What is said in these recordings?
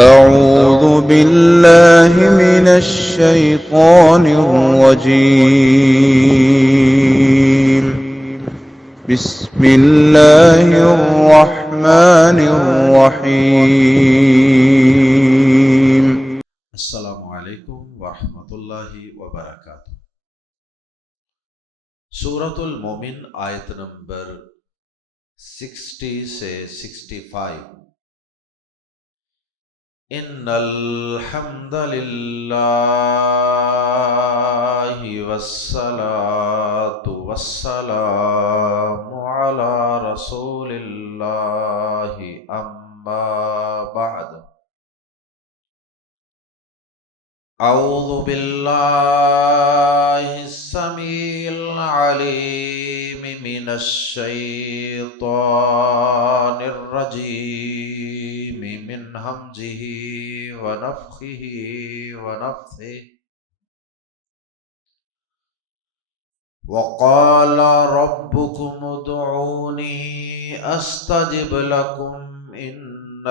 أعوذ بالله من الشيطان الرجيم. بسم الله الرحمن الرحيم. السلام علیکم ورحمۃ اللہ وبرکاتہ۔ سورۃ المومن آیت نمبر 60 سے 65۔ ان الحمد للہ والصلاة والسلام علی رسول اللہ اما بعد۔ اعوذ باللہ السمیع العلیم من الشیطان الرجیم من ہمزہ ونفخہ ونفثہ۔ وقال ربكم ادعوني استجب لكم ان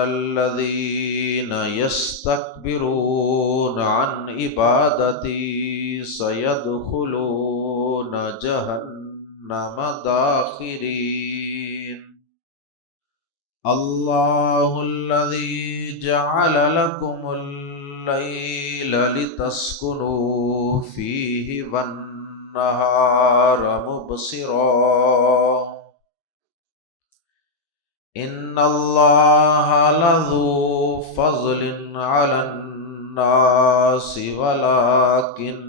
الذين يستكبرون عن عبادتي سيدخلون جهنم داخرين۔ الله الذي جعل لكم الليل لتسكنوا فيه والنهار مبصرا ان اللہ لذو فضل علی الناس ولکن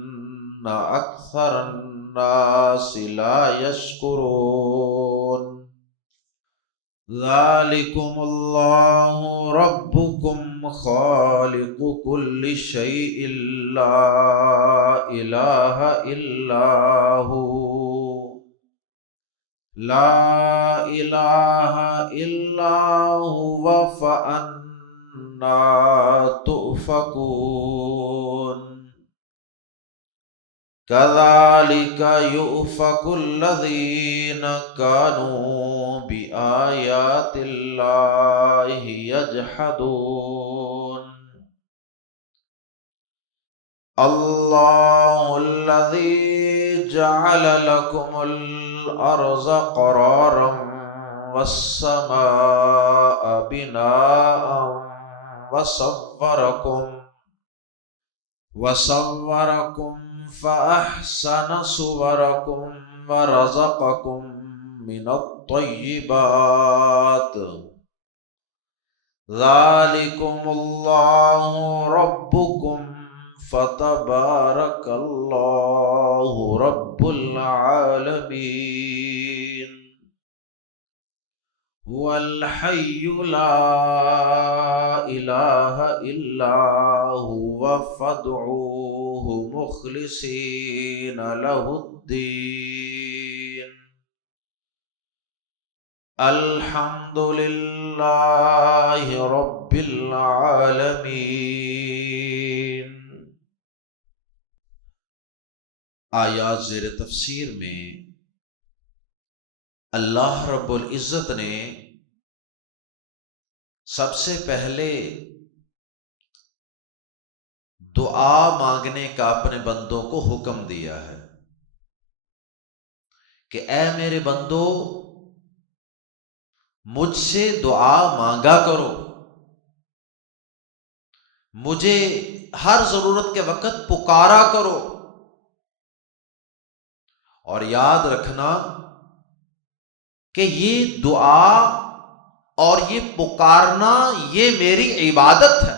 اکثر الناس لا یشکرون۔ ذالکم اللہ ربکم خالق کل شیء لا الہ الا ہو، لا الہ الا هو فأنا تؤفکون۔ کذالک یؤفک الذین کانوا بآیات اللہ یجحدون۔ اللہ الذی جعل لکم الارض قرارا والسماء بناء وصورکم فأحسن صورکم ورزقکم من الطیبات۔ ذالکم اللہ ربکم فتبارک اللہ رب العالمین۔ هو الحی لا الہ الا هو فادعوه مخلصین له الدین۔ الحمد للہ رب العالمین۔ آیات زیر تفسیر میں اللہ رب العزت نے سب سے پہلے دعا مانگنے کا اپنے بندوں کو حکم دیا ہے کہ اے میرے بندو مجھ سے دعا مانگا کرو، مجھے ہر ضرورت کے وقت پکارا کرو، اور یاد رکھنا کہ یہ دعا اور یہ پکارنا یہ میری عبادت ہے۔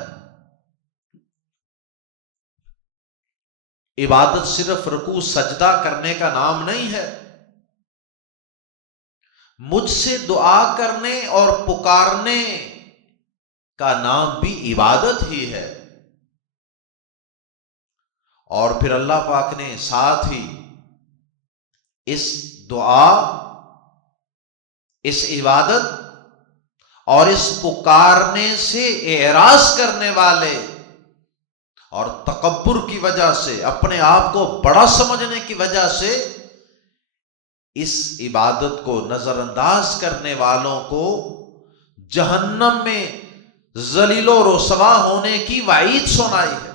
عبادت صرف رکوع سجدہ کرنے کا نام نہیں ہے، مجھ سے دعا کرنے اور پکارنے کا نام بھی عبادت ہی ہے۔ اور پھر اللہ پاک نے ساتھ ہی اس دعا، اس عبادت اور اس پکارنے سے اعراض کرنے والے اور تکبر کی وجہ سے، اپنے آپ کو بڑا سمجھنے کی وجہ سے اس عبادت کو نظر انداز کرنے والوں کو جہنم میں ذلیل و رسوا ہونے کی وعید سنائی ہے.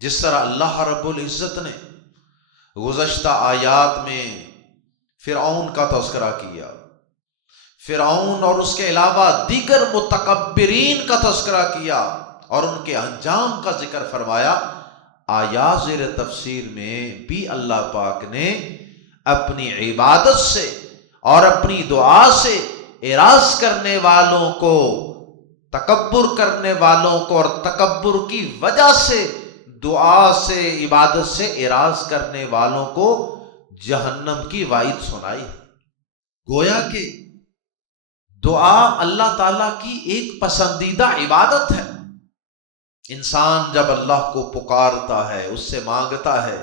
جس طرح اللہ رب العزت نے گزشتہ آیات میں فرعون کا تذکرہ کیا، فرعون اور اس کے علاوہ دیگر متکبرین کا تذکرہ کیا اور ان کے انجام کا ذکر فرمایا، آیات زیر تفسیر میں بھی اللہ پاک نے اپنی عبادت سے اور اپنی دعا سے اعراض کرنے والوں کو، تکبر کرنے والوں کو اور تکبر کی وجہ سے دعا سے، عبادت سے اعراض کرنے والوں کو جہنم کی وعید سنائی. گویا کہ دعا اللہ تعالیٰ کی ایک پسندیدہ عبادت ہے. انسان جب اللہ کو پکارتا ہے، اس سے مانگتا ہے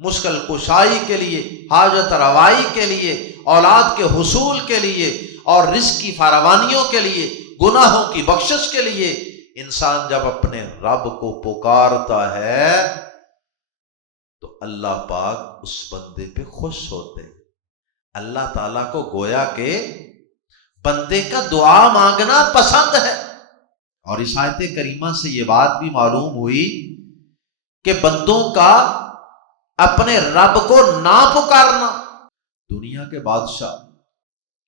مشکل کشائی کے لیے، حاجت روائی کے لیے، اولاد کے حصول کے لیے اور رزق کی فراوانیوں کے لیے، گناہوں کی بخشش کے لیے، انسان جب اپنے رب کو پکارتا ہے تو اللہ پاک اس بندے پہ خوش ہوتے ہیں. اللہ تعالیٰ کو گویا کہ بندے کا دعا مانگنا پسند ہے. اور اس آیت کریمہ سے یہ بات بھی معلوم ہوئی کہ بندوں کا اپنے رب کو نہ پکارنا، دنیا کے بادشاہ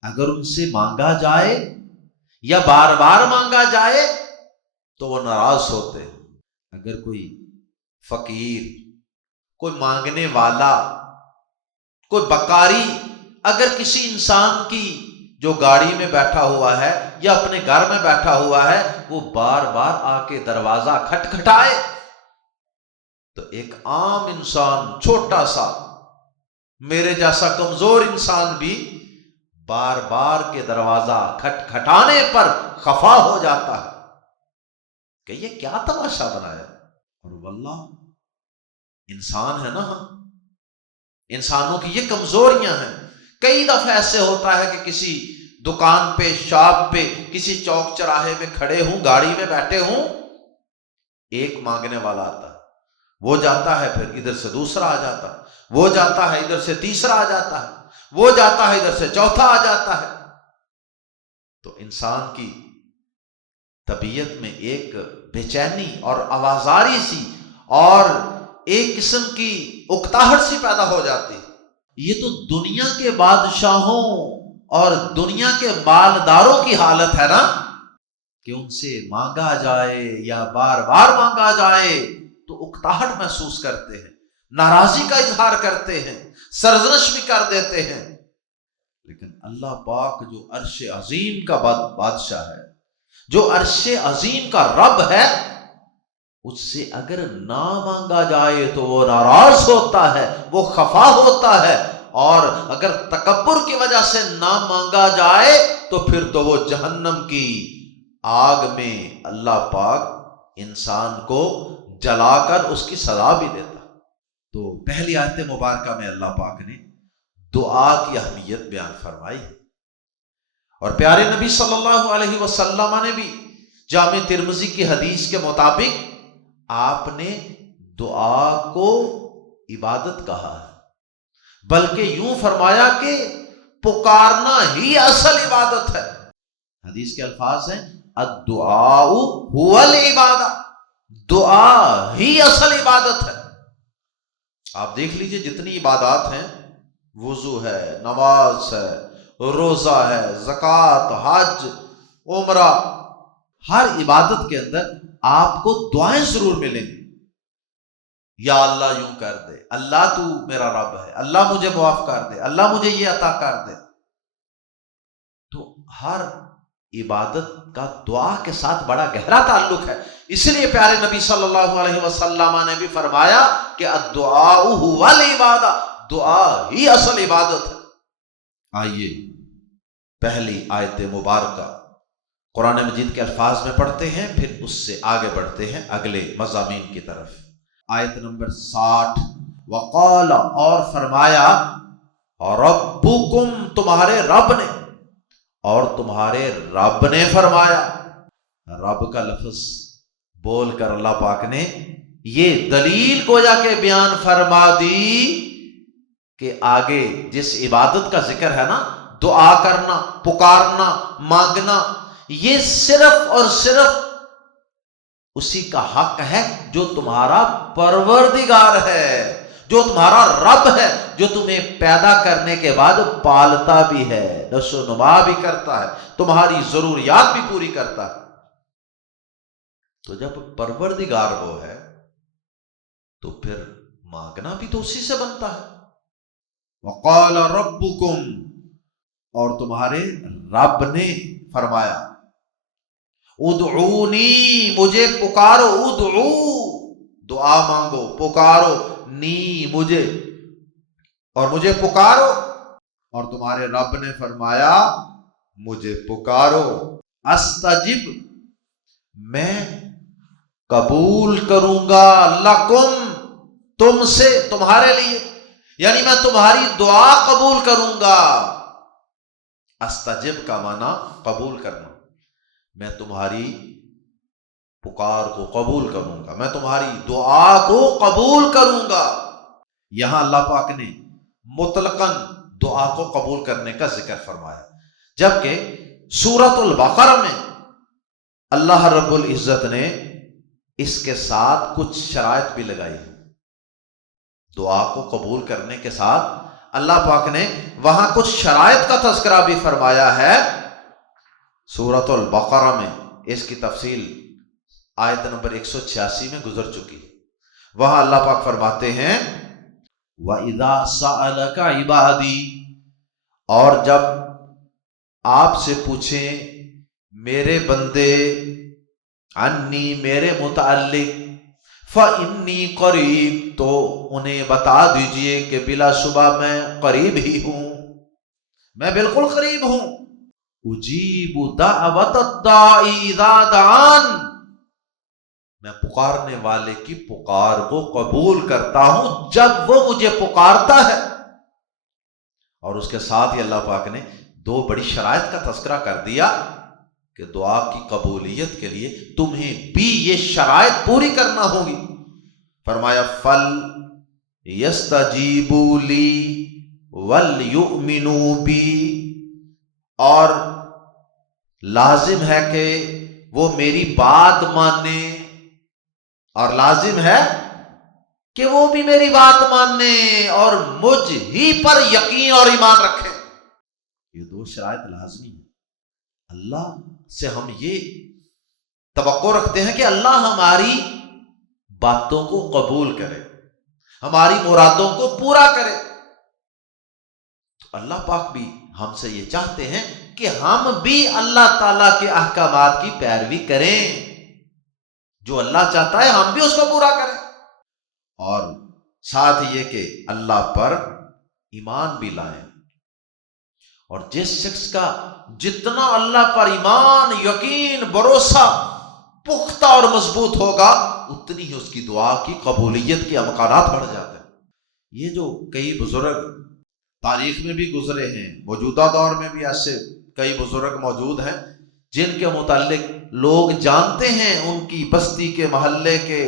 اگر ان سے مانگا جائے یا بار بار مانگا جائے تو وہ ناراض ہوتے ہیں. اگر کوئی فقیر، کوئی مانگنے والا، کوئی بکاری اگر کسی انسان کی جو گاڑی میں بیٹھا ہوا ہے یا اپنے گھر میں بیٹھا ہوا ہے وہ بار بار آ کے دروازہ کھٹکھٹائے تو ایک عام انسان، چھوٹا سا، میرے جیسا کمزور انسان بھی بار بار کے دروازہ کھٹکھٹانے پر خفا ہو جاتا ہے کہ یہ کیا تماشا بنایا. اور واللہ انسان ہے نا، ہم انسانوں کی یہ کمزوریاں ہیں. کئی دفعہ ایسے ہوتا ہے کہ کسی دکان پہ، شاپ پہ، کسی چوک چراہے میں کھڑے ہوں، گاڑی میں بیٹھے ہوں، ایک مانگنے والا آتا ہے، وہ جاتا ہے، پھر ادھر سے دوسرا آ جاتا ہے، وہ جاتا ہے، ادھر سے تیسرا آ جاتا ہے، وہ جاتا ہے، ادھر سے چوتھا آ جاتا ہے. تو انسان کی طبیعت میں ایک بے چینی اور آوازاری سی اور ایک قسم کی اکتاہٹ سی پیدا ہو جاتی. یہ تو دنیا کے بادشاہوں اور دنیا کے مالداروں کی حالت ہے نا کہ ان سے مانگا جائے یا بار بار مانگا جائے تو اکتاہٹ محسوس کرتے ہیں، ناراضی کا اظہار کرتے ہیں، سرزنش بھی کر دیتے ہیں. لیکن اللہ پاک جو عرش عظیم کا بادشاہ ہے، جو عرش عظیم کا رب ہے، اس سے اگر نہ مانگا جائے تو وہ ناراض ہوتا ہے، وہ خفا ہوتا ہے. اور اگر تکبر کی وجہ سے نہ مانگا جائے تو پھر تو وہ جہنم کی آگ میں اللہ پاک انسان کو جلا کر اس کی سزا بھی دیتا. تو پہلی آیت مبارکہ میں اللہ پاک نے دعا کی اہمیت بیان فرمائی ہے. اور پیارے نبی صلی اللہ علیہ وسلم نے بھی جامع ترمذی کی حدیث کے مطابق آپ نے دعا کو عبادت کہا ہے، بلکہ یوں فرمایا کہ پکارنا ہی اصل عبادت ہے. حدیث کے الفاظ ہیں الدعاء هو العبادہ، دعا ہی اصل عبادت ہے. آپ دیکھ لیجئے جتنی عبادات ہیں، وضو ہے، نماز ہے، روزہ ہے، زکوٰۃ، حج، عمرہ، ہر عبادت کے اندر آپ کو دعائیں ضرور ملیں گی. یا اللہ یوں کر دے، اللہ تو میرا رب ہے، اللہ مجھے معاف کر دے، اللہ مجھے یہ عطا کر دے. تو ہر عبادت کا دعا کے ساتھ بڑا گہرا تعلق ہے. اس لیے پیارے نبی صلی اللہ علیہ وسلم نے بھی فرمایا کہ الدعاء هو العبادہ، دعا ہی اصل عبادت ہے. آئیے پہلی آیت مبارکہ قرآن مجید کے الفاظ میں پڑھتے ہیں، پھر اس سے آگے بڑھتے ہیں اگلے مضامین کی طرف. آیت نمبر 60. وقال، اور فرمایا، ربکم، تمہارے رب نے، اور تمہارے رب نے فرمایا. رب کا لفظ بول کر اللہ پاک نے یہ دلیل گویا کہ بیان فرما دی کہ آگے جس عبادت کا ذکر ہے نا، دعا کرنا، پکارنا، مانگنا، یہ صرف اور صرف اسی کا حق ہے جو تمہارا پروردگار ہے، جو تمہارا رب ہے، جو تمہیں پیدا کرنے کے بعد پالتا بھی ہے، نشو و نما بھی کرتا ہے، تمہاری ضروریات بھی پوری کرتا ہے۔ تو جب پروردگار وہ ہے تو پھر مانگنا بھی تو اسی سے بنتا ہے۔ وقال ربکم، اور تمہارے رب نے فرمایا، ادعونی، مجھے پکارو، ادعو دعا مانگو، پکارو، نی مجھے، اور مجھے پکارو، اور تمہارے رب نے فرمایا مجھے پکارو، استجب، میں قبول کروں گا، لکم، تم سے، تمہارے لیے، یعنی میں تمہاری دعا قبول کروں گا۔ استجب کا معنی قبول کرنا، میں تمہاری پکار کو قبول کروں گا، میں تمہاری دعا کو قبول کروں گا۔ یہاں اللہ پاک نے مطلقاً دعا کو قبول کرنے کا ذکر فرمایا، جبکہ سورۃ البقرہ میں اللہ رب العزت نے اس کے ساتھ کچھ شرائط بھی لگائی۔ دعا کو قبول کرنے کے ساتھ اللہ پاک نے وہاں کچھ شرائط کا تذکرہ بھی فرمایا ہے۔ سورۃ البقرہ میں اس کی تفصیل آیت نمبر 186 میں گزر چکی۔ وہاں اللہ پاک فرماتے ہیں وَإِذَا سَأَلَكَ عِبَادِي، اور جب آپ سے پوچھیں میرے بندے، عنی، میرے متعلق، فَإِنِّي قَرِيب، تو انہیں بتا دیجئے کہ بلا شبہ میں قریب ہی ہوں، میں بالکل قریب ہوں۔ اجیب دعوت الداعی اذا دعان، میں پکارنے والے کی پکار کو قبول کرتا ہوں جب وہ مجھے پکارتا ہے۔ اور اس کے ساتھ ہی اللہ پاک نے دو بڑی شرائط کا تذکرہ کر دیا کہ دعا کی قبولیت کے لیے تمہیں بھی یہ شرائط پوری کرنا ہوگی۔ فرمایا فل یستجیبوا لی ولیؤمنوا بی، اور لازم ہے کہ وہ میری بات مانے، اور لازم ہے کہ وہ بھی میری بات مانے اور مجھ ہی پر یقین اور ایمان رکھے۔ یہ دو شرائط لازمی ہیں۔ اللہ سے ہم یہ توقع رکھتے ہیں کہ اللہ ہماری باتوں کو قبول کرے، ہماری مرادوں کو پورا کرے۔ تو اللہ پاک بھی ہم سے یہ چاہتے ہیں کہ ہم بھی اللہ تعالیٰ کے احکامات کی پیروی کریں، جو اللہ چاہتا ہے ہم بھی اس کو پورا کریں، اور ساتھ یہ کہ اللہ پر ایمان بھی لائیں۔ اور جس شخص کا جتنا اللہ پر ایمان، یقین، بھروسہ پختہ اور مضبوط ہوگا، اتنی ہی اس کی دعا کی قبولیت کے امکانات بڑھ جاتے ہیں۔ یہ جو کئی بزرگ تاریخ میں بھی گزرے ہیں، موجودہ دور میں بھی ایسے کئی بزرگ موجود ہیں جن کے متعلق لوگ جانتے ہیں، ان کی بستی کے، محلے کے،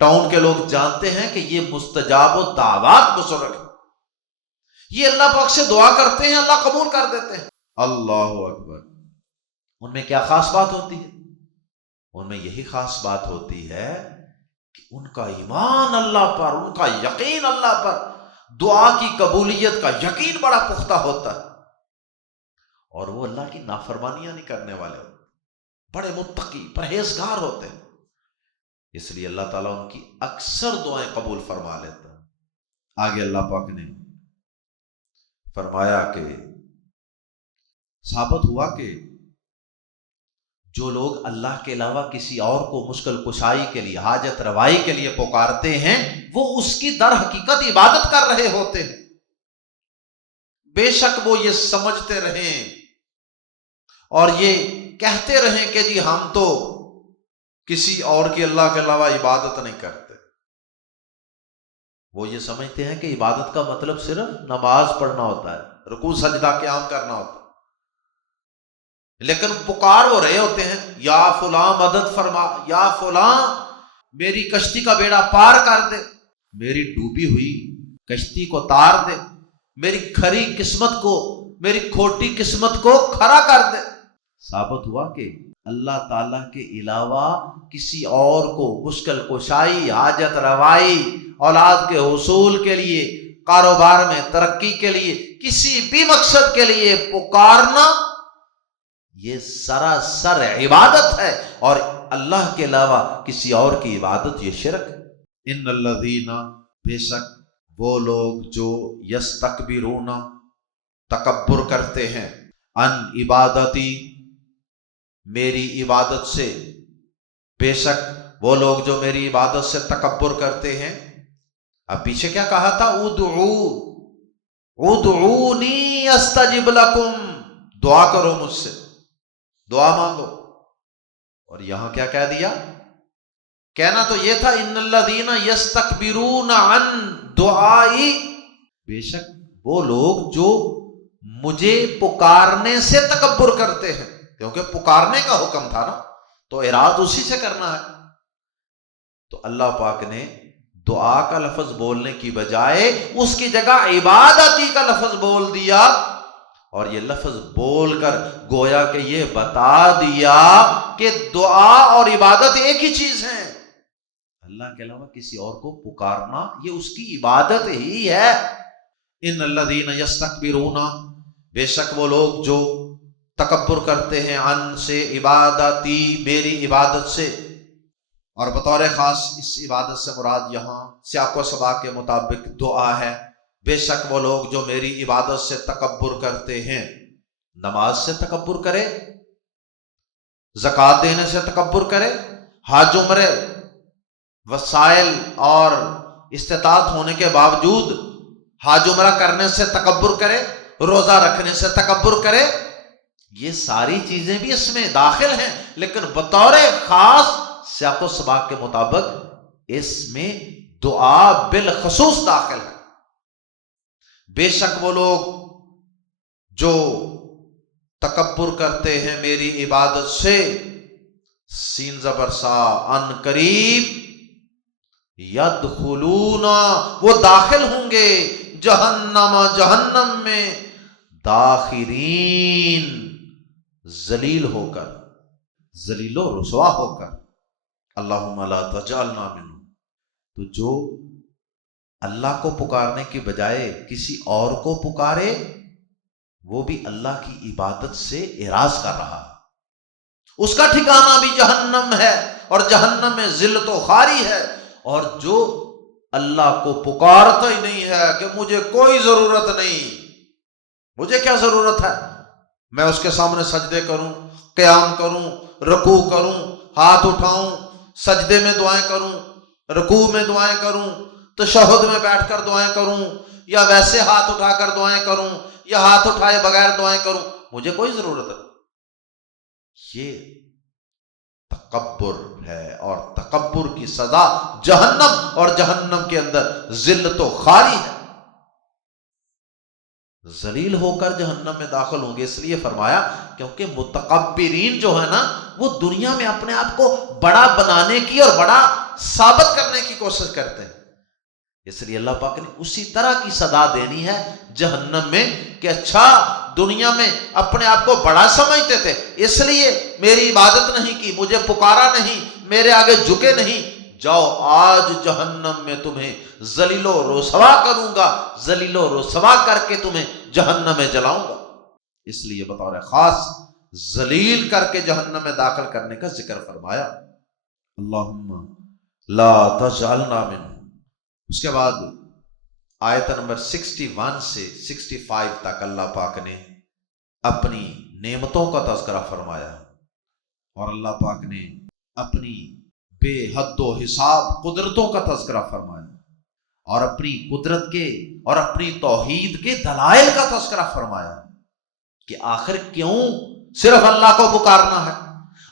ٹاؤن کے لوگ جانتے ہیں کہ یہ مستجاب و دعوات بزرگ ہیں، یہ اللہ پاک سے دعا کرتے ہیں، اللہ قبول کر دیتے ہیں۔ اللہ اکبر۔ ان میں کیا خاص بات ہوتی ہے؟ ان میں یہی خاص بات ہوتی ہے کہ ان کا ایمان اللہ پر، ان کا یقین اللہ پر، دعا کی قبولیت کا یقین بڑا پختہ ہوتا ہے، اور وہ اللہ کی نافرمانیاں نہیں کرنے والے ہوتے، بڑے متقی، پرہیزگار ہوتے ہیں، اس لیے اللہ تعالیٰ ان کی اکثر دعائیں قبول فرما لیتا ہے۔ آگے اللہ پاک نے فرمایا کہ ثابت ہوا کہ جو لوگ اللہ کے علاوہ کسی اور کو مشکل کشائی کے لیے، حاجت روائی کے لیے پکارتے ہیں، وہ اس کی در حقیقت عبادت کر رہے ہوتے ہیں، بے شک وہ یہ سمجھتے رہیں اور یہ کہتے رہیں کہ جی ہم تو کسی اور کی اللہ کے علاوہ عبادت نہیں کرتے۔ وہ یہ سمجھتے ہیں کہ عبادت کا مطلب صرف نماز پڑھنا ہوتا ہے، رکوع سجدہ قیام کرنا ہوتا ہے، لیکن پکار ہو رہے ہوتے ہیں یا فلاں مدد فرما، یا فلاں میری کشتی کا بیڑا پار کر دے، میری ڈوبی ہوئی کشتی کو تار دے، میری کھری قسمت کو، میری کھوٹی قسمت کو کھڑا کر دے۔ ثابت ہوا کہ اللہ تعالیٰ کے علاوہ کسی اور کو مشکل کشائی، حاجت روائی، اولاد کے حصول کے لیے، کاروبار میں ترقی کے لیے، کسی بھی مقصد کے لیے پکارنا یہ سراسر عبادت ہے، اور اللہ کے علاوہ کسی اور کی عبادت یہ شرک ہے۔ ان الذین، بے شک وہ لوگ جو یستکبرون، تکبر کرتے ہیں، ان عبادتی، میری عبادت سے، بے شک وہ لوگ جو میری عبادت سے تکبر کرتے ہیں۔ اب پیچھے کیا کہا تھا؟ ادعونی استجب لکم، دعا کرو مجھ سے، دعا مانگو۔ اور یہاں کیا کہہ دیا؟ کہنا تو یہ تھا ان الذین یستکبرون عن دعائی، بے شک وہ لوگ جو مجھے پکارنے سے تکبر کرتے ہیں، کیونکہ پکارنے کا حکم تھا نا، تو اراد اسی سے کرنا ہے۔ تو اللہ پاک نے دعا کا لفظ بولنے کی بجائے اس کی جگہ عبادتی کا لفظ بول دیا، اور یہ لفظ بول کر گویا کہ یہ بتا دیا کہ دعا اور عبادت ایک ہی چیز ہے۔ اللہ کے علاوہ کسی اور کو پکارنا یہ اس کی عبادت ہی ہے۔ ان الذین یستکبرون، بے شک وہ لوگ جو تکبر کرتے ہیں، عن سے، عبادتی، میری عبادت سے، اور بطور خاص اس عبادت سے مراد یہاں سیاق و سباق کے مطابق دعا ہے۔ بے شک وہ لوگ جو میری عبادت سے تکبر کرتے ہیں، نماز سے تکبر کرے، زکوٰۃ دینے سے تکبر کرے، حج عمرے وسائل اور استطاعت ہونے کے باوجود حج عمرہ کرنے سے تکبر کرے، روزہ رکھنے سے تکبر کرے، یہ ساری چیزیں بھی اس میں داخل ہیں، لیکن بطور خاص سیاق و سباق کے مطابق اس میں دعا بالخصوص داخل ہے۔ بے شک وہ لوگ جو تکبر کرتے ہیں میری عبادت سے، سین زبر سا، ان قریب، یدخلون، وہ داخل ہوں گے، جہنم، جہنم میں، داخرین، ذلیل ہو کر، ذلیل و رسوا ہو کر۔ اللہم لا تجعلنا منہم، تو جو اللہ کو پکارنے کی بجائے کسی اور کو پکارے، وہ بھی اللہ کی عبادت سے اعراض کر رہا ہے، اس کا ٹھکانہ بھی جہنم ہے، اور جہنم میں ذلت و خواری ہے۔ اور جو اللہ کو پکارتا ہی نہیں ہے کہ مجھے کوئی ضرورت نہیں، مجھے کیا ضرورت ہے، میں اس کے سامنے سجدے کروں، قیام کروں، رکوع کروں، ہاتھ اٹھاؤں، سجدے میں دعائیں کروں، رکوع میں دعائیں کروں، تشہد میں بیٹھ کر دعائیں کروں، یا ویسے ہاتھ اٹھا کر دعائیں کروں، یا ہاتھ اٹھائے بغیر دعائیں کروں، مجھے کوئی ضرورت نہیں۔ یہ تکبر ہے، اور تکبر کی سزا جہنم، اور جہنم کے اندر ذلت و خواری ہے، ذلیل ہو کر جہنم میں داخل ہوں گے۔ اس لیے فرمایا کیونکہ متکبرین جو ہے نا، وہ دنیا میں اپنے آپ کو بڑا بنانے کی اور بڑا ثابت کرنے کی کوشش کرتے ہیں، اس لیے اللہ پاک نے اسی طرح کی سزا دینی ہے جہنم میں کہ اچھا دنیا میں اپنے آپ کو بڑا سمجھتے تھے، اس لیے میری عبادت نہیں کی، مجھے پکارا نہیں، میرے آگے جھکے نہیں، جاؤ آج جہنم میں تمہیں ذلیل و رسوا کروں گا، ذلیل و رسوا کر کے تمہیں جہنم میں جلاؤں گا۔ اس لیے بطور خاص ذلیل کر کے جہنم میں داخل کرنے کا ذکر فرمایا۔ اللہم لا تجعلنا منہم۔ اس کے بعد آیت نمبر 61 سے 65 تک اللہ پاک نے اپنی نعمتوں کا تذکرہ فرمایا، اور اللہ پاک نے اپنی بے حد و حساب قدرتوں کا تذکرہ فرمایا، اور اپنی قدرت کے اور اپنی توحید کے دلائل کا تذکرہ فرمایا کہ آخر کیوں صرف اللہ کو پکارنا ہے،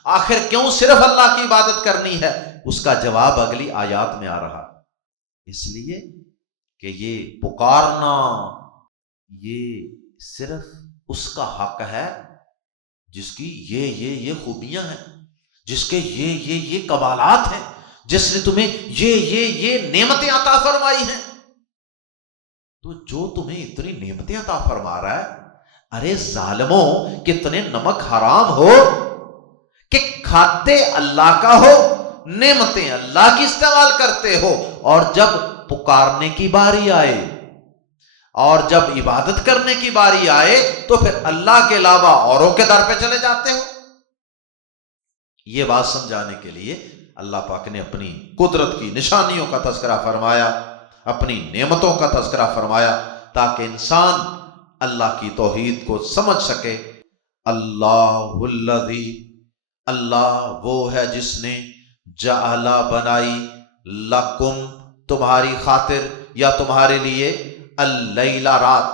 آخر کیوں صرف اللہ کی عبادت کرنی ہے۔ اس کا جواب اگلی آیات میں آ رہا، اس لیے کہ یہ پکارنا یہ صرف اس کا حق ہے جس کی یہ خوبیاں ہیں، جس کے یہ کمالات ہیں، جس نے تمہیں یہ نعمتیں عطا فرمائی ہیں۔ تو جو تمہیں اتنی نعمتیں عطا فرما رہا ہے، ارے ظالموں، کتنے نمک حرام ہو کہ کھاتے اللہ کا ہو، نعمتیں اللہ کی استعمال کرتے ہو، اور جب پکارنے کی باری آئے اور جب عبادت کرنے کی باری آئے تو پھر اللہ کے علاوہ اوروں کے در پہ چلے جاتے ہو۔ یہ بات سمجھانے کے لیے اللہ پاک نے اپنی قدرت کی نشانیوں کا تذکرہ فرمایا، اپنی نعمتوں کا تذکرہ فرمایا، تاکہ انسان اللہ کی توحید کو سمجھ سکے۔ اللہ الذی، اللہ وہ ہے جس نے جعل بنائی، لکم تمہاری خاطر یا تمہارے لیے، اللیل رات،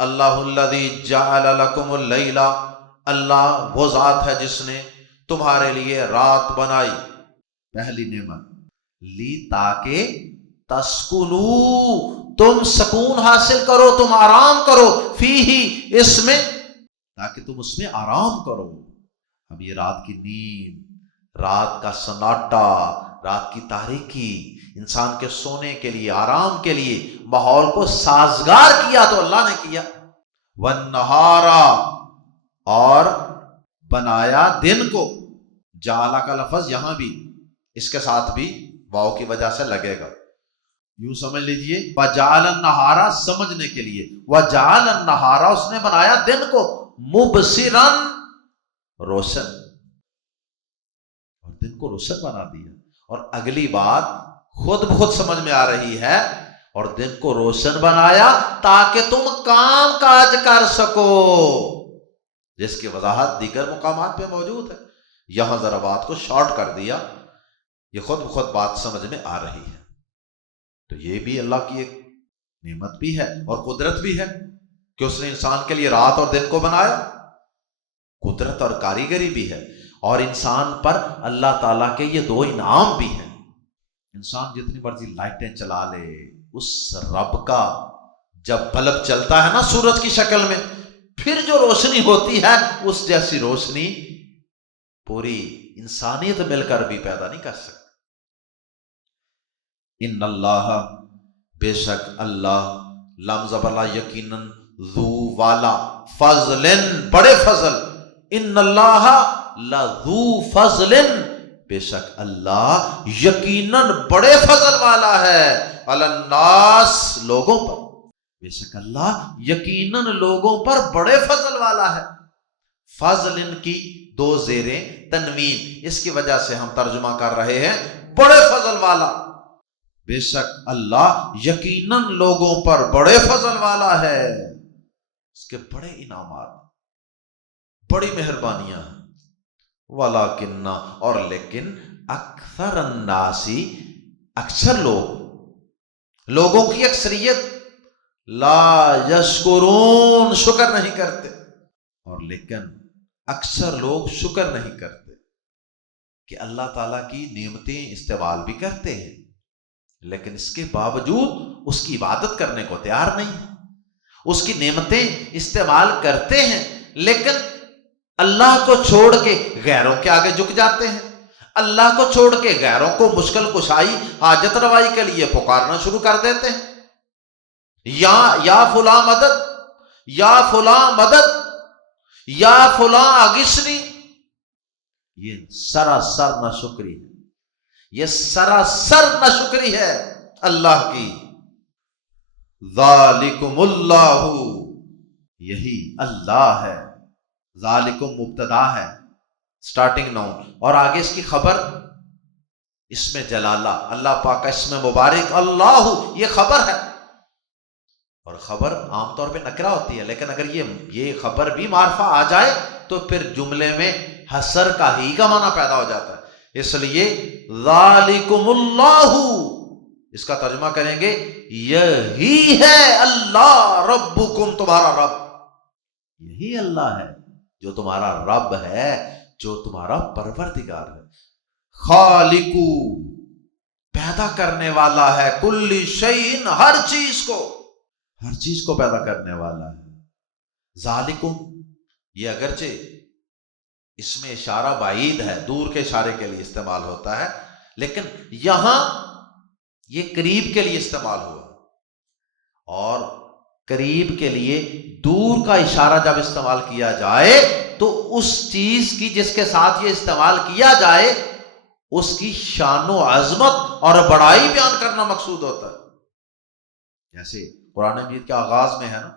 اللہ الذی جعل لکم اللیل، اللہ وہ ذات ہے جس نے تمہارے لیے رات بنائی، پہلی نعمت، لی تاکہ تسکنو، تم سکون حاصل کرو، تم آرام کرو، فیہ اس میں، تاکہ تم اس میں آرام کرو۔ اب یہ رات کی نیند، رات کا سناٹا، رات کی تاریکی، انسان کے سونے کے لیے، آرام کے لیے ماحول کو سازگار کیا تو اللہ نے کیا۔ والنہارا، اور بنایا دن کو، جعل کا لفظ یہاں بھی اس کے ساتھ بھی واو کی وجہ سے لگے گا، یوں سمجھ لیجئے، وجعل النہارا سمجھنے کے لیے، وجعل النہارا اس نے بنایا دن کو، مبصرا روشن، اور دن کو روشن بنا دیا۔ اور اگلی بات خود بخود سمجھ میں آ رہی ہے، اور دن کو روشن بنایا تاکہ تم کام کاج کر سکو، جس کی وضاحت دیگر مقامات پہ موجود ہے، یہاں ذرا بات کو شارٹ کر دیا، یہ خود بخود بات سمجھ میں آ رہی ہے۔ تو یہ بھی اللہ کی ایک نعمت بھی ہے اور قدرت بھی ہے کہ اس نے انسان کے لیے رات اور دن کو بنایا، قدرت اور کاریگری بھی ہے۔ اور انسان پر اللہ تعالیٰ کے یہ دو انعام بھی ہیں۔ انسان جتنی مرضی لائٹیں چلا لے، اس رب کا جب بلب چلتا ہے نا سورج کی شکل میں، پھر جو روشنی ہوتی ہے اس جیسی روشنی پوری انسانیت مل کر بھی پیدا نہیں کر سکتی۔ ان اللہ، بے شک اللہ، لام زبر لا، یقیناً، ذو والا، فضل بڑے فضل، ان اللہ لذو فضل، بے شک اللہ یقیناً بڑے فضل والا ہے، علی الناس، لوگوں پر، بے شک اللہ یقیناً لوگوں پر بڑے فضل والا ہے۔ فضل کی دو زیریں تنوین، اس کی وجہ سے ہم ترجمہ کر رہے ہیں بڑے فضل والا، بے شک اللہ یقیناً لوگوں پر بڑے فضل والا ہے، اس کے بڑے انعامات، بڑی مہربانیاں ہیں۔ ولیکن، اور لیکن، اکثر الناسی، اکثر لوگوں کی اکثریت، لا یشکرون، شکر نہیں کرتے، اور لیکن اکثر لوگ شکر نہیں کرتے کہ اللہ تعالیٰ کی نعمتیں استعمال بھی کرتے ہیں، لیکن اس کے باوجود اس کی عبادت کرنے کو تیار نہیں ہے۔ اس کی نعمتیں استعمال کرتے ہیں لیکن اللہ کو چھوڑ کے غیروں کے آگے جھک جاتے ہیں، اللہ کو چھوڑ کے غیروں کو مشکل کشائی، حاجت روائی کے لیے پکارنا شروع کر دیتے ہیں، یا فلاں مدد، یا فلاں مدد، یا فلاں اغثنی۔ یہ سراسر ناشکری ہے، یہ سراسر ناشکری ہے اللہ کی۔ ذالکم اللہ، یہی اللہ ہے، ذالکم مبتدا ہے، سٹارٹنگ نون، اور آگے اس کی خبر، اس میں جلالہ، اللہ پاک کا اسم مبارک اللہ، یہ خبر ہے، اور خبر عام طور پہ نکرہ ہوتی ہے، لیکن اگر یہ خبر بھی معرفہ آ جائے تو پھر جملے میں حصر کا ہی کا معنی پیدا ہو جاتا ہے، اس لیے ذالکم اللہ، اس کا ترجمہ کریں گے یہی ہے اللہ، ربکم، تمہارا رب، یہی اللہ ہے جو تمہارا رب ہے، جو تمہارا پروردگار ہے۔ خالقو، پیدا کرنے والا ہے، کل شیء، ہر چیز کو، ہر چیز کو پیدا کرنے والا ہے۔ ذالکم، یہ اگرچہ اس میں اشارہ بعید ہے، دور کے اشارے کے لیے استعمال ہوتا ہے، لیکن یہاں یہ قریب کے لیے استعمال ہوا، اور قریب کے لیے دور کا اشارہ جب استعمال کیا جائے تو اس چیز کی جس کے ساتھ یہ استعمال کیا جائے اس کی شان و عظمت اور بڑائی بیان کرنا مقصود ہوتا ہے. جیسے قرآن مجید کے آغاز میں ہے نا،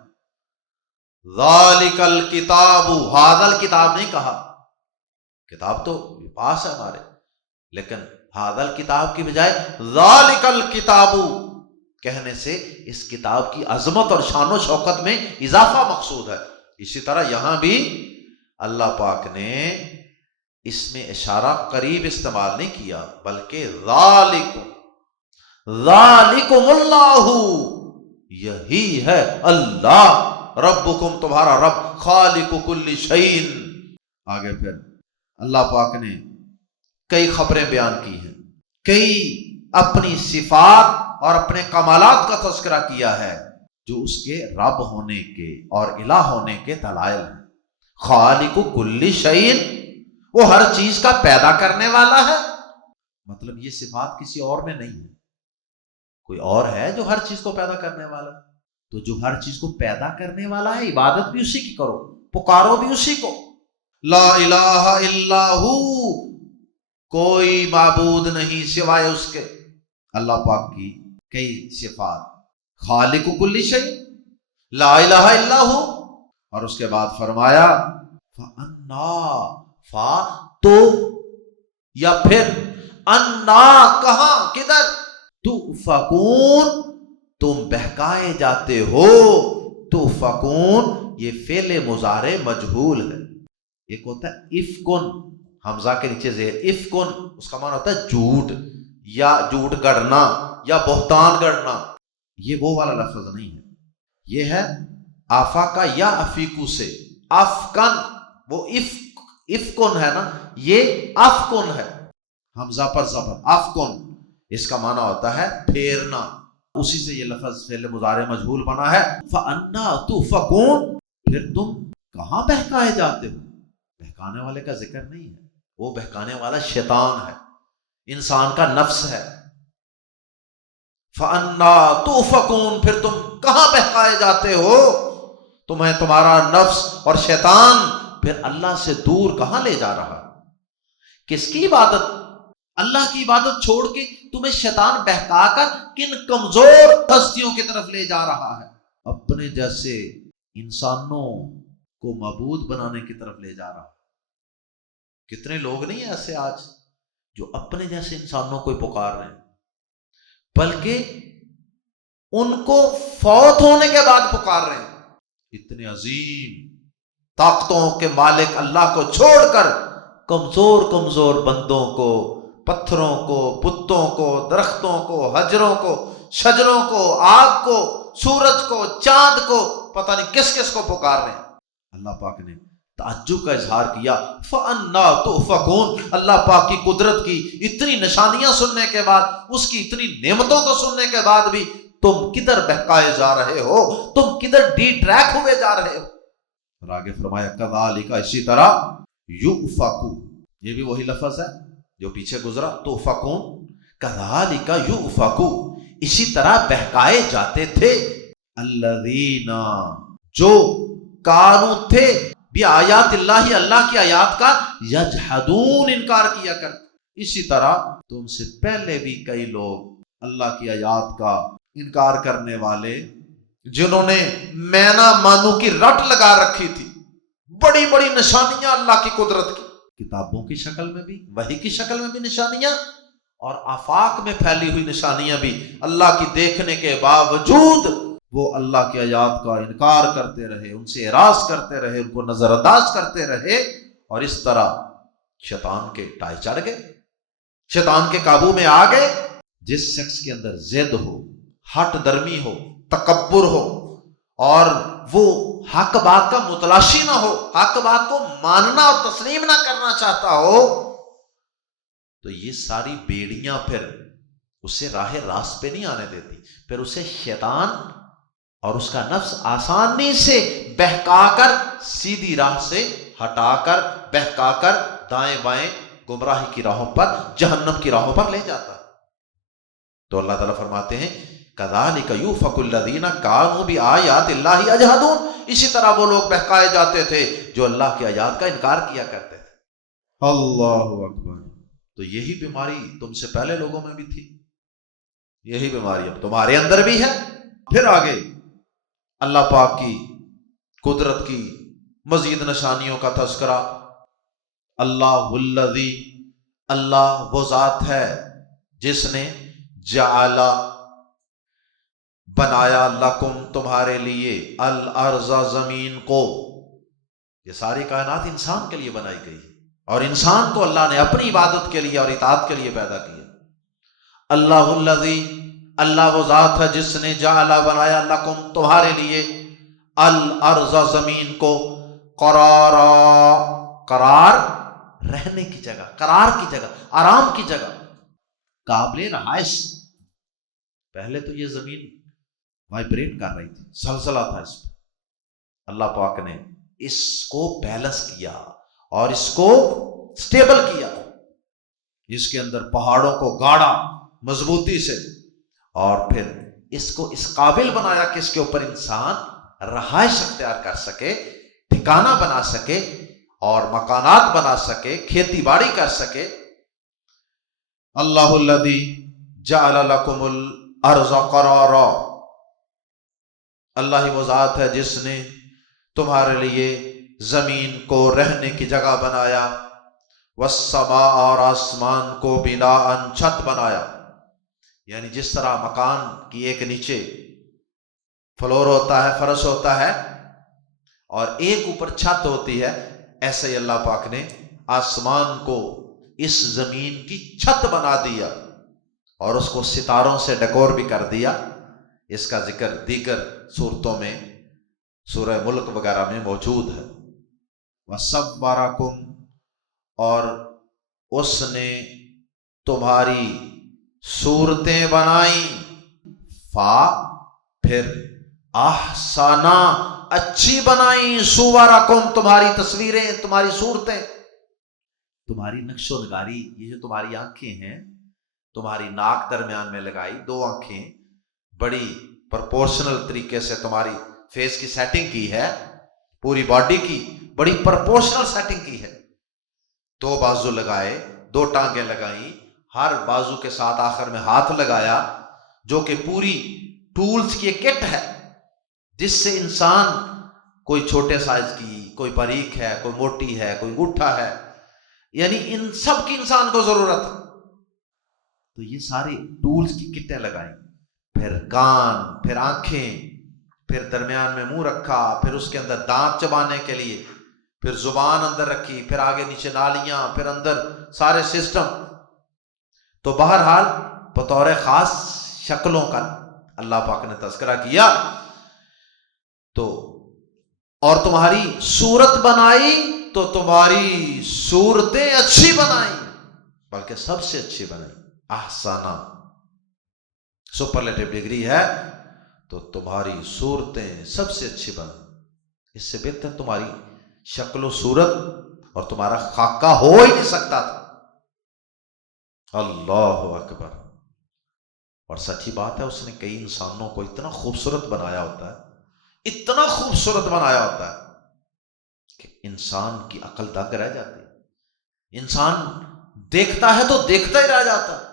ذالک الکتاب، ھذا الکتاب نہیں کہا، کتاب تو پاس ہے ہمارے، لیکن ھذا الکتاب کی بجائے ذالک الکتاب کہنے سے اس کتاب کی عظمت اور شان و شوکت میں اضافہ مقصود ہے. اسی طرح یہاں بھی اللہ پاک نے اس میں اشارہ قریب استعمال نہیں کیا، بلکہ ذالکم اللہ، یہی ہے اللہ، ربکم تمہارا رب، خالق کل شیء. آگے پھر اللہ پاک نے کئی خبریں بیان کی ہیں، کئی اپنی صفات اور اپنے کمالات کا تذکرہ کیا ہے جو اس کے رب ہونے کے اور الہ ہونے کے دلائل ہیں. خالق کل شیء، وہ ہر چیز کا پیدا کرنے والا ہے. مطلب یہ صفات کسی اور میں نہیں ہے. کوئی اور ہے جو ہر چیز کو پیدا کرنے والا ہے؟ تو جو ہر چیز کو پیدا کرنے والا ہے، عبادت بھی اسی کی کرو، پکارو بھی اسی کو. لا الہ الا ہو، کوئی معبود نہیں سوائے اس کے. اللہ پاک کی کئی صفات، خالق کل شیء، لا الہ الا ہو، اور اس کے بعد فرمایا فَأَنَّا، فا تو، یا پھر انا کہاں، کدھر، تُؤْفَكُونَ، تم بہکائے جاتے ہو. تُؤْفَكُونَ یہ فعل مضارع مجہول ہے. ایک ہوتا ہے افکن، حمزہ کے نیچے زیر، افکن اس کا معنی ہوتا ہے جھوٹ، یا جھوٹ گڑنا یا بہتان گڑنا. یہ وہ والا لفظ نہیں ہے، یہ ہے آفا کا یا افیکو سے، افکن، وہ افکن ہے نا، یہ افکن ہے، حمزہ پر زبر، افکن اس کا معنی ہوتا ہے پھیرنا. اسی سے یہ لفظ فعل مضارع مجہول بنا ہے. فَأَنَّا تُؤْفَكُونَ، پھر تم کہاں بہکائے جاتے ہو. بہکانے والے کا ذکر نہیں ہے، وہ بہکانے والا شیطان ہے، انسان کا نفس ہے. فَأَنَّا تُؤْفَكُونَ، پھر تم کہاں بہکائے جاتے ہو، تمہیں تمہارا نفس اور شیطان پھر اللہ سے دور کہاں لے جا رہا ہے. کس کی عبادت، اللہ کی عبادت چھوڑ کے تمہیں شیطان بہکا کر کن کمزور ہستیوں کی طرف لے جا رہا ہے. اپنے جیسے انسانوں کو معبود بنانے کی طرف لے جا رہا ہے. کتنے لوگ نہیں ایسے آج جو اپنے جیسے انسانوں کو پکار رہے ہیں، بلکہ ان کو فوت ہونے کے بعد پکار رہے ہیں. اتنے عظیم طاقتوں کے مالک اللہ کو چھوڑ کر کمزور کمزور بندوں کو، پتھروں کو، بتوں کو، درختوں کو، حجروں کو، شجروں کو، آگ کو، سورج کو، چاند کو، پتہ نہیں کس کس کو پکار رہے ہیں. اللہ پاک نے تعجب کا اظہار کیا. فَأَنَّا تُؤْفَكُونَ، اللہ پاک کی قدرت کی اتنی نشانیاں سننے کے بعد، اس کی اتنی نعمتوں کو سننے کے بعد بھی تم کدھر بہکائے جا رہے ہو، تم کدھر ڈی ٹریک ہوئے جا رہے ہو. اور آگے فرمایا کذالک، اسی طرح، یؤفکو، یہ بھی وہی لفظ ہے جو پیچھے گزرا، تؤفکون، کذالک یؤفکو، اسی طرح بہکائے جاتے تھے، الذین، جو، کانوا تھے، بآیات اللہ، اللہ کی آیات کا، یجحدون، انکار کیا کرتے. اسی طرح تم سے پہلے بھی کئی لوگ اللہ کی آیات کا انکار کرنے والے، جنہوں نے مینا مانو کی رٹ لگا رکھی تھی، بڑی بڑی نشانیاں اللہ کی قدرت کی، کتابوں کی شکل میں بھی، وحی کی شکل میں بھی نشانیاں، اور آفاق میں پھیلی ہوئی نشانیاں بھی، اللہ کی دیکھنے کے باوجود وہ اللہ کی آیات کا انکار کرتے رہے، ان سے اعراض کرتے رہے، ان کو نظر انداز کرتے رہے، اور اس طرح شیطان کے ٹائے چڑھ گئے، شیطان کے قابو میں آ گئے. جس شخص کے اندر ضد ہو، ہٹ درمی ہو، تکبر ہو، اور وہ حق بات کا متلاشی نہ ہو، حق بات کو ماننا اور تسلیم نہ کرنا چاہتا ہو، تو یہ ساری بیڑیاں پھر اسے راہ راست پہ نہیں آنے دیتی. پھر اسے شیطان اور اس کا نفس آسانی سے بہکا کر سیدھی راہ سے ہٹا کر، بہکا کر دائیں بائیں گمراہی کی راہوں پر، جہنم کی راہوں پر لے جاتا ہے. تو اللہ تعالیٰ فرماتے ہیں کذالک یؤفک الذین کانوا بآیات اللہ یجحدون، اسی طرح وہ لوگ بہکائے جاتے تھے جو اللہ کی آیات کا انکار کیا کرتے تھے۔ اللہ اکبر۔ تو یہی بیماری تم سے پہلے لوگوں میں بھی تھی، یہی بیماری اب تمہارے اندر بھی ہے۔ پھر آگے اللہ پاک کی قدرت کی مزید نشانیوں کا تذکرہ۔ اللہ الذی، اللہ وہ ذات ہے جس نے جعل بنایا لکم تمہارے لیے الارض زمین کو، یہ ساری کائنات انسان کے لیے بنائی گئی ہے اور انسان کو اللہ نے اپنی عبادت کے لیے اور اطاعت کے لیے پیدا کیا۔ اللہ الذی، اللہ وہ ذات ہے جس نے جعل بنایا لکم تمہارے لیے الارض زمین کو قرارا، قرار رہنے کی جگہ، قرار کی جگہ، آرام کی جگہ، قابل رہائش۔ پہلے تو یہ زمین وائبریٹ کر رہی تھی، زلزلہ تھا اس پہ، اللہ پاک نے اس کو بیلنس کیا اور اس کو سٹیبل کیا، اس کے اندر پہاڑوں کو گاڑا مضبوطی سے، اور پھر اس کو اس قابل بنایا کہ اس کے اوپر انسان رہائش اختیار کر سکے، ٹھکانہ بنا سکے اور مکانات بنا سکے، کھیتی باڑی کر سکے۔ اللہ الذی جعل لکم الارض قرارا، اللہ ہی وہ ذات ہے جس نے تمہارے لیے زمین کو رہنے کی جگہ بنایا، والسماء، اور آسمان کو بناء، چھت بنایا، یعنی جس طرح مکان کی ایک نیچے فلور ہوتا ہے، فرش ہوتا ہے، اور ایک اوپر چھت ہوتی ہے، ایسے ہی اللہ پاک نے آسمان کو اس زمین کی چھت بنا دیا اور اس کو ستاروں سے ڈیکور بھی کر دیا۔ اس کا ذکر دیگر صورتوں میں، سورہ ملک وغیرہ میں موجود ہے۔ وَصَوَّرَكُمْ، اور اس نے تمہاری صورتیں بنائی، فا پھر احسنا، اچھی بنائی، صورکم، تمہاری تصویریں، تمہاری صورتیں، تمہاری نقش و نگاری، یہ جو تمہاری آنکھیں ہیں، تمہاری ناک درمیان میں لگائی، دو آنکھیں بڑی پرپورشنل طریقے سے تمہاری فیس کی سیٹنگ کی ہے، پوری باڈی کی بڑی پرپورشنل سیٹنگ کی ہے، دو بازو لگائے، دو ٹانگیں لگائیں، ہر بازو کے ساتھ آخر میں ہاتھ لگایا، جو کہ پوری ٹولز کی ایک کٹ ہے، جس سے انسان، کوئی چھوٹے سائز کی، کوئی باریک ہے، کوئی موٹی ہے، کوئی انگوٹھا ہے، یعنی ان سب کی انسان کو ضرورت ہے۔ تو یہ ساری ٹولز کی کٹیں لگائیں، پھر کان، پھر آنکھیں، پھر درمیان میں منہ رکھا، پھر اس کے اندر دانت چبانے کے لیے، پھر زبان اندر رکھی، پھر آگے نیچے نالیاں، پھر اندر سارے سسٹم۔ تو بہرحال بطور خاص شکلوں کا اللہ پاک نے تذکرہ کیا۔ تو اور تمہاری صورت بنائی، تو تمہاری صورتیں اچھی بنائی، بلکہ سب سے اچھی بنائی، احسانہ سپرلیٹو ڈگری ہے، تو تمہاری صورتیں سب سے اچھی بنائی، اس سے بہتر تمہاری شکل و صورت اور تمہارا خاکہ ہو ہی نہیں سکتا تھا۔ اللہ اکبر۔ اور سچی بات ہے، اس نے کئی انسانوں کو اتنا خوبصورت بنایا ہوتا ہے، اتنا خوبصورت بنایا ہوتا ہے کہ انسان کی عقل دنگ رہ جاتی ہے، انسان دیکھتا ہے تو دیکھتا ہی رہ جاتا ہے۔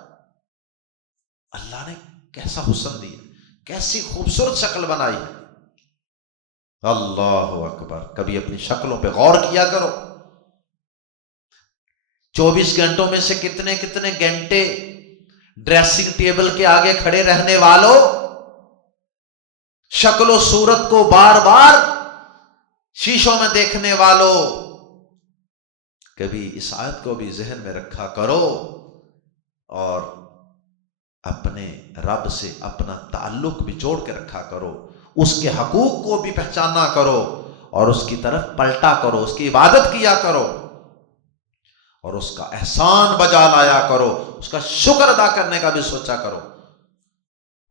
اللہ نے کیسا حسن دیا، کیسی خوبصورت شکل بنائی ہے۔ اللہ اکبر۔ کبھی اپنی شکلوں پہ غور کیا کرو، 24 گھنٹوں میں سے کتنے کتنے گھنٹے ڈریسنگ ٹیبل کے آگے کھڑے رہنے والوں، شکل و صورت کو بار بار شیشوں میں دیکھنے والوں، کبھی اس آیت کو بھی ذہن میں رکھا کرو اور اپنے رب سے اپنا تعلق بھی جوڑ کے رکھا کرو، اس کے حقوق کو بھی پہچانا کرو اور اس کی طرف پلٹا کرو، اس کی عبادت کیا کرو اور اس کا احسان بجا لایا کرو، اس کا شکر ادا کرنے کا بھی سوچا کرو۔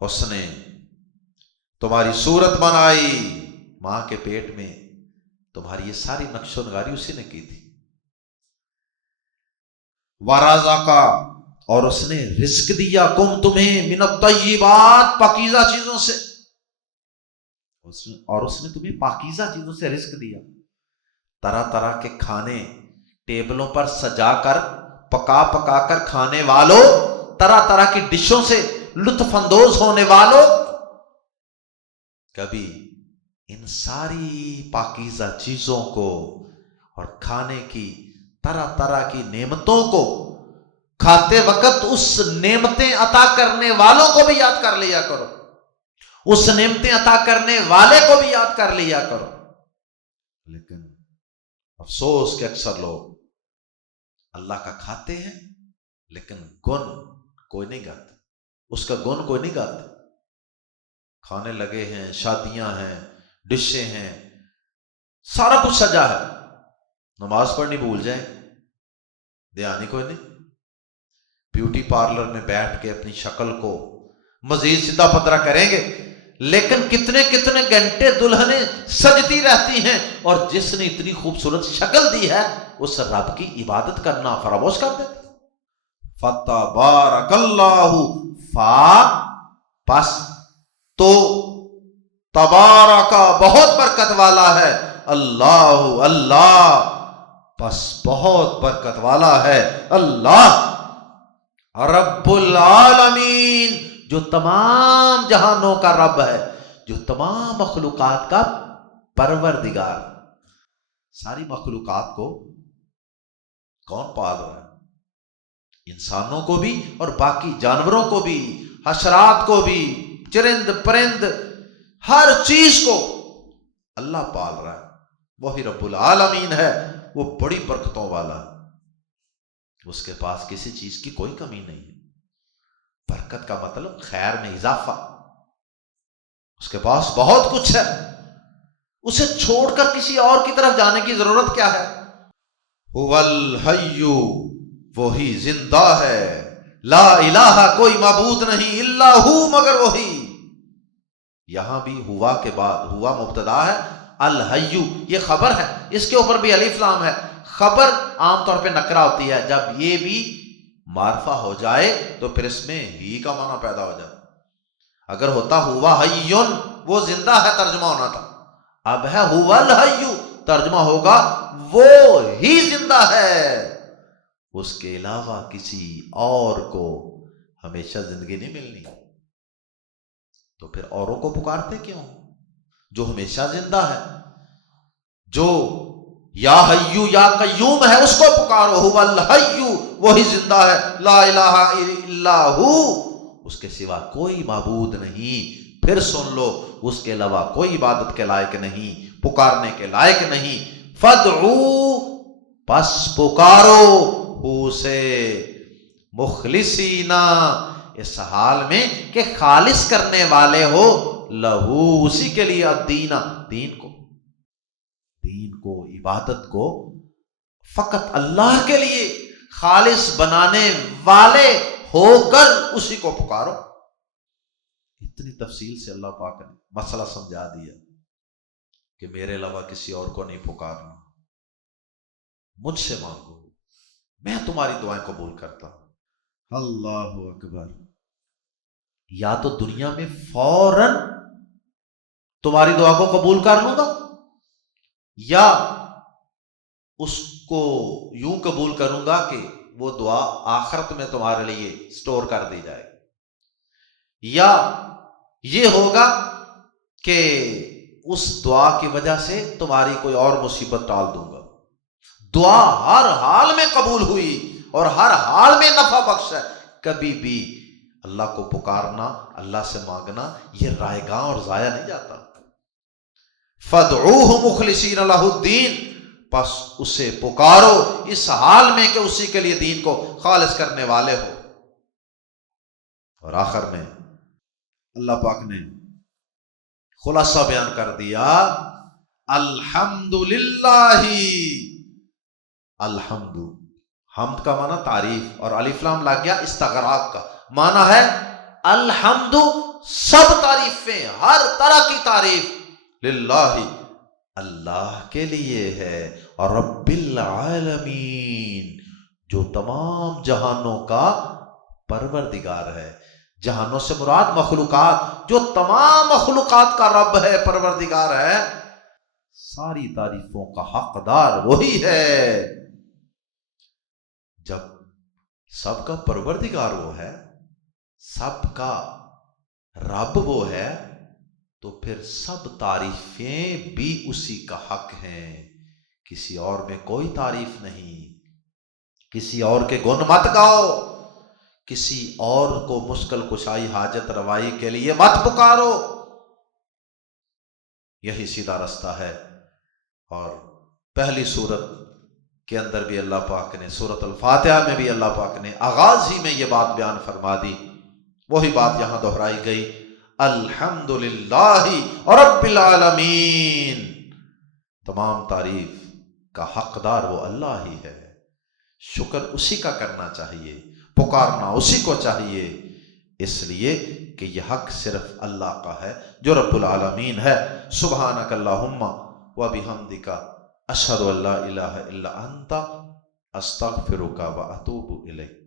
اس نے تمہاری صورت بنائی، ماں کے پیٹ میں تمہاری یہ ساری نقش و نگاری اسی نے کی تھی۔ وَرَزَقَ، اور اس نے رزق دیا کم تمہیں من الطیبات پاکیزہ چیزوں سے، اور اس نے تمہیں پاکیزہ چیزوں سے رزق دیا، طرح طرح کے کھانے ٹیبلوں پر سجا کر پکا پکا کر کھانے والوں، طرح طرح کی ڈشوں سے لطف اندوز ہونے والوں، کبھی ان ساری پاکیزہ چیزوں کو اور کھانے کی طرح طرح کی نعمتوں کو کھاتے وقت اس نعمتیں عطا کرنے والوں کو بھی یاد کر لیا کرو، اس نعمتیں عطا کرنے والے کو بھی یاد کر لیا کرو۔ لیکن افسوس کہ اکثر لوگ اللہ کا کھاتے ہیں لیکن گن کوئی نہیں گاتے، اس کا گن کوئی نہیں گاتے۔ کھانے لگے ہیں، شادیاں ہیں، ڈشیں ہیں، سارا کچھ سجا ہے، نماز پڑھنی بھول جائیں، دھیان ہی کوئی نہیں۔ بیوٹی پارلر میں بیٹھ کے اپنی شکل کو مزید سیدھا پترا کریں گے، لیکن کتنے کتنے گھنٹے دلہنیں سجتی رہتی ہیں، اور جس نے اتنی خوبصورت شکل دی ہے اس رب کی عبادت کرنا فراموش کر دیتے۔ فتبارک اللہ، پس تو تبارک بہت برکت والا ہے، اللہ اللہ پس بہت برکت والا ہے اللہ، رب العالمین جو تمام جہانوں کا رب ہے، جو تمام مخلوقات کا پروردگار۔ ساری مخلوقات کو کون پال رہا ہے؟ انسانوں کو بھی اور باقی جانوروں کو بھی، حشرات کو بھی، چرند پرند، ہر چیز کو اللہ پال رہا ہے۔ وہی رب العالمین ہے، وہ بڑی برکتوں والا ہے، اس کے پاس کسی چیز کی کوئی کمی نہیں ہے۔ برکت کا مطلب خیر میں اضافہ، اس کے پاس بہت کچھ ہے، اسے چھوڑ کر کسی اور کی طرف جانے کی ضرورت کیا ہے؟ هو الحی، وہی زندہ ہے، لا الہ کوئی معبود نہیں، الا ہو مگر وہی۔ یہاں بھی ہوا کے بعد ہوا مبتدا ہے، الحی یہ خبر ہے، اس کے اوپر بھی الف لام ہے۔ خبر عام طور پہ نکرہ ہوتی ہے، جب یہ بھی معرفہ ہو جائے تو پھر اس میں ہی کا معنی پیدا ہو جائے۔ اگر ہوتا ہوا حیون، وہ زندہ ہے ترجمہ ہونا تھا، اب ہے ہوا الحی، ترجمہ ہوگا وہ ہی زندہ ہے، اس کے علاوہ کسی اور کو ہمیشہ زندگی نہیں ملنی۔ تو پھر اوروں کو پکارتے کیوں؟ جو ہمیشہ زندہ ہے، جو یا حیو یا قیوم ہے، اس کو پکارو، هو الحی وہی زندہ ہے، لا الہ الا ہو اس کے سوا کوئی معبود نہیں۔ پھر سن لو، اس کے علاوہ کوئی عبادت کے لائق نہیں، پکارنے کے لائق نہیں۔ فدعو پس پکارو، ہو سے مخلصینا اس حال میں کہ خالص کرنے والے ہو، لہو اسی کے لیے، الدین دین کو عبادت کو فقط اللہ کے لیے خالص بنانے والے ہو کر اسی کو پکارو۔ اتنی تفصیل سے اللہ پاک نے مسئلہ سمجھا دیا کہ میرے علاوہ کسی اور کو نہیں پکارنا، مجھ سے مانگو، میں تمہاری دعائیں قبول کرتا ہوں۔ اللہ اکبر۔ یا تو دنیا میں فوراً تمہاری دعا کو قبول کر لوں گا، یا اس کو یوں قبول کروں گا کہ وہ دعا آخرت میں تمہارے لیے سٹور کر دی جائے، یا یہ ہوگا کہ اس دعا کی وجہ سے تمہاری کوئی اور مصیبت ٹال دوں گا۔ دعا ہر حال میں قبول ہوئی اور ہر حال میں نفع بخش ہے۔ کبھی بھی اللہ کو پکارنا، اللہ سے مانگنا، یہ رائے گاں اور ضائع نہیں جاتا۔ فَادْعُوهُ مُخْلِصِينَ لَهُ الدِّينَ پس اسے پکارو اس حال میں کہ اسی کے لیے دین کو خالص کرنے والے ہو۔ اور آخر میں اللہ پاک نے خلاصہ بیان کر دیا، الحمدللہ۔ الحمد، حمد کا معنی تعریف، اور الف لام لگ گیا استغراق کا معنی ہے الحمد، سب تعریفیں، ہر طرح کی تعریف للہ اللہ کے لیے ہے، اور رب العالمین جو تمام جہانوں کا پروردگار ہے. جہانوں سے مراد مخلوقات، جو تمام مخلوقات کا رب ہے، پروردگار ہے، ساری تعریفوں کا حقدار وہی ہے. جب سب کا پروردگار وہ ہے، سب کا رب وہ ہے، تو پھر سب تعریفیں بھی اسی کا حق ہیں. کسی اور میں کوئی تعریف نہیں. کسی اور کے گن مت گاؤ، کسی اور کو مشکل کشائی حاجت روائی کے لیے مت پکارو. یہی سیدھا رستہ ہے. اور پہلی سورت کے اندر بھی اللہ پاک نے، سورت الفاتحہ میں بھی اللہ پاک نے آغاز ہی میں یہ بات بیان فرما دی. وہی بات یہاں دہرائی گئی، الحمدللہ رب العالمین. تمام تعریف کا حقدار وہ اللہ ہی ہے. شکر اسی کا کرنا چاہیے، پکارنا اسی کو چاہیے، اس لیے کہ یہ حق صرف اللہ کا ہے جو رب العالمین ہے. سبحانک اللہم و بحمدک اشہد ان لا الہ الا انت استغفرک و اتوب الیک.